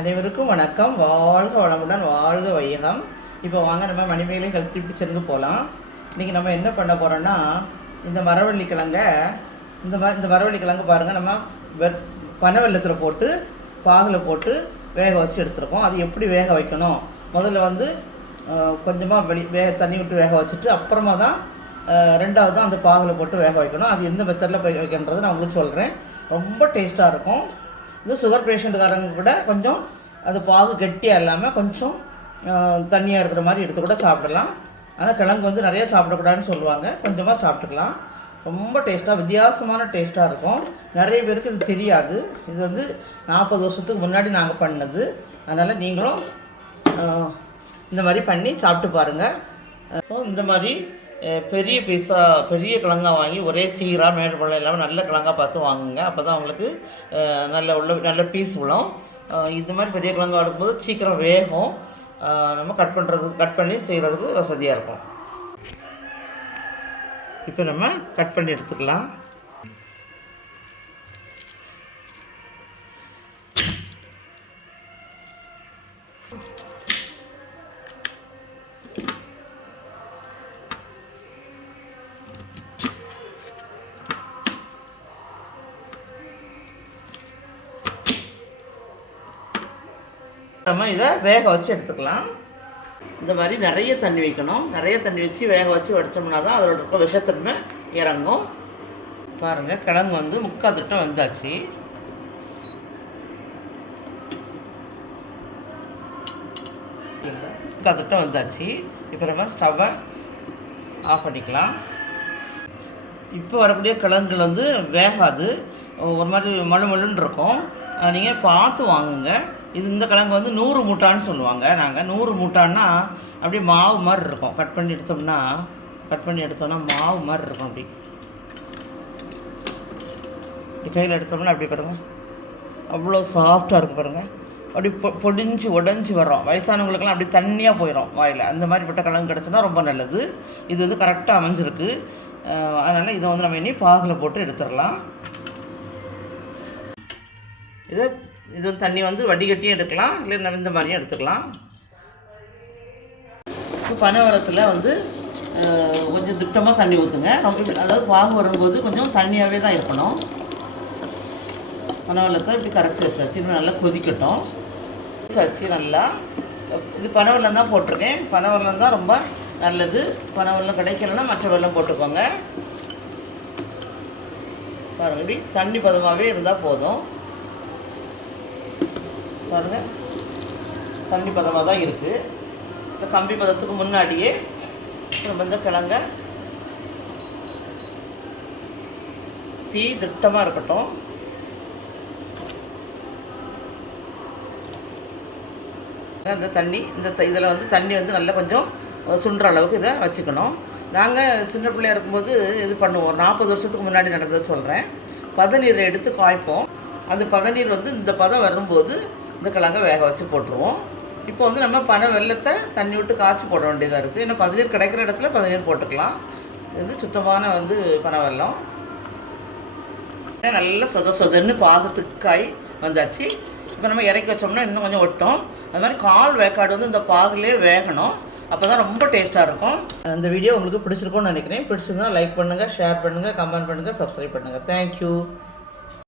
அனைவருக்கும் வணக்கம். வாழ்க வளமுடன், வாழ்க வையகம். இப்போ வாங்க நம்ம மணிமேகலை ஹெல்த் கிச்சனுக்கு போகலாம். இன்றைக்கி நம்ம என்ன பண்ண போகிறோன்னா, இந்த மரவள்ளிக்கிழங்கை இந்த மரவள்ளிக்கிழங்கு பாருங்கள், நம்ம பனவெல்லத்தில் போட்டு பாகில் போட்டு வேக வச்சு எடுத்துருக்கோம். அது எப்படி வேக வைக்கணும், முதல்ல வந்து கொஞ்சமாக தண்ணி விட்டு வேக வச்சுட்டு அப்புறமா தான் ரெண்டாவது தான் அந்த பாகில் போட்டு வேக வைக்கணும். அது எந்த மெத்தடில் வைக்கின்றது நான் உங்களுக்கு சொல்கிறேன். ரொம்ப டேஸ்ட்டாக இருக்கும். இது சுகர் பேஷண்ட்டுக்காரங்க கூட கொஞ்சம் அது பாகு கெட்டியாக இல்லாமல் கொஞ்சம் தண்ணியாக இருக்கிற மாதிரி எடுத்து கூட சாப்பிடலாம். ஆனால் கிழங்கு வந்து நிறையா சாப்பிடக்கூடாதுன்னு சொல்லுவாங்க, கொஞ்சமாக சாப்பிட்டுக்கலாம். ரொம்ப டேஸ்ட்டாக வித்தியாசமான டேஸ்ட்டாக இருக்கும். நிறைய பேருக்கு இது தெரியாது. இது வந்து 40 வருஷத்துக்கு முன்னாடி நாங்கள் பண்ணது. அதனால் நீங்களும் இந்த மாதிரி பண்ணி சாப்பிட்டு பாருங்கள். இந்த மாதிரி பெரிய பெரிய கிழங்கா வாங்கி ஒரே சீராக மேடு பழம் இல்லாமல் நல்ல கிழங்கா பார்த்து வாங்குங்க. அப்போ தான் உங்களுக்கு நல்ல பீஸ் விழும். இந்த மாதிரி பெரிய கிழங்கா எடுக்கும்போது சீக்கிரம் வேகும். நம்ம கட் பண்ணி செய்கிறதுக்கு வசதியாக இருக்கும். இப்போ நம்ம கட் பண்ணி எடுத்துக்கலாம். நம்ம இதை வேக வச்சு எடுத்துக்கலாம். இந்த மாதிரி நிறைய தண்ணி வைக்கணும். நிறைய தண்ணி வச்சு வேக வச்சு வடித்தோம்னா தான் அதோட இருக்க விஷத்தன்மை இறங்கும். பாருங்கள், கிழங்கு வந்து 3/4 திட்டம் வந்தாச்சு. இப்போ நம்ம ஸ்டவ்வை ஆஃப் பண்ணிக்கலாம். இப்போ வரக்கூடிய கிழங்குகள் வந்து வேகாது, ஒரு மாதிரி மழுமழுன்னு இருக்கும். நீங்கள் பார்த்து வாங்குங்க. இந்த கிழங்கு வந்து 100 மூட்டான்னு சொல்லுவாங்க. நாங்கள் 100 மூட்டான்னா அப்படியே மாவு மாதிரி இருக்கும். கட் பண்ணி எடுத்தோம்னா மாவு மாதிரி இருக்கும். அப்படி கையில் எடுத்தோம்னா அப்படி பாருங்கள், அவ்வளோ சாஃப்டாக இருக்கும் பாருங்கள். அப்படி உடஞ்சி வர்றோம். வயசானவங்களுக்கெல்லாம் அப்படி தண்ணியாக போயிடும் வாயில். அந்த மாதிரிப்பட்ட கிழங்கு கிடச்சுன்னா ரொம்ப நல்லது. இது வந்து கரெக்டாக அமைஞ்சிருக்கு. அதனால் இதை வந்து நம்ம இனி பாகில் போட்டு எடுத்துடலாம். இது வந்து தண்ணி வந்து வடிகட்டியும் எடுக்கலாம், இல்லை நம்ம இந்த மாதிரியும் எடுத்துக்கலாம். பனைமரத்தில் வந்து கொஞ்சம் திட்டமாக தண்ணி ஊற்றுங்க. அதாவது பாகு வரும்போது கொஞ்சம் தண்ணியாகவே தான் இருக்கணும். பனைவெல்லத்தை இப்படி கரைச்சி வச்சாச்சு. இன்னும் நல்லா கொதிக்கட்டும். வச்சு நல்லா இது பனைவெல்லம் தான் போட்டிருக்கேன். பனைவெல்லம் தான் ரொம்ப நல்லது. பனைவெல்லம் கிடைக்கலன்னா மற்ற வெல்லம் போட்டுக்கோங்க. பாருங்கள், இப்படி தண்ணி பதமாகவே இருந்தால் போதும். பாருங்கள், தண்ணி பதமாக தான் இருக்குது. இந்த கம்பி பதத்துக்கு முன்னாடியே நம்ம இந்த கிழங்க தீ திட்டமாக இருக்கட்டும். அந்த தண்ணி இதில் வந்து தண்ணி வந்து நல்லா கொஞ்சம் சுண்டுற அளவுக்கு இதை வச்சுக்கணும். நாங்கள் சின்ன பிள்ளையாக இருக்கும்போது இது பண்ணுவோம். 40 வருஷத்துக்கு முன்னாடி நடந்தது சொல்கிறேன். பதநீரை எடுத்து காய்ப்போம். அந்த பதநீர் வந்து இந்த பதம் வரும்போது இந்த கிழங்கை வேக வச்சு போட்டுருவோம். இப்போ வந்து நம்ம பனை வெல்லத்தை தண்ணி விட்டு காய்ச்சி போட வேண்டியதாக இருக்குது. ஏன்னா பதநீர் கிடைக்கிற இடத்துல பதநீர் போட்டுக்கலாம். இது சுத்தமான வந்து பனை வெல்லம். நல்லா சொதன்னு பாகத்துக்காய் வந்தாச்சு. இப்போ நம்ம இறக்கி வச்சோம்னா இன்னும் கொஞ்சம் ஒட்டும். அது மாதிரி கால் வேக்காடு வந்து இந்த பாகுலே வேகணும். அப்போ தான் ரொம்ப டேஸ்ட்டாக இருக்கும். இந்த வீடியோ உங்களுக்கு பிடிச்சிருக்கும்னு நினைக்கிறேன். பிடிச்சிருந்தா லைக் பண்ணுங்கள், ஷேர் பண்ணுங்கள், கமெண்ட் பண்ணுங்கள், சப்ஸ்கிரைப் பண்ணுங்கள். தேங்க்யூ.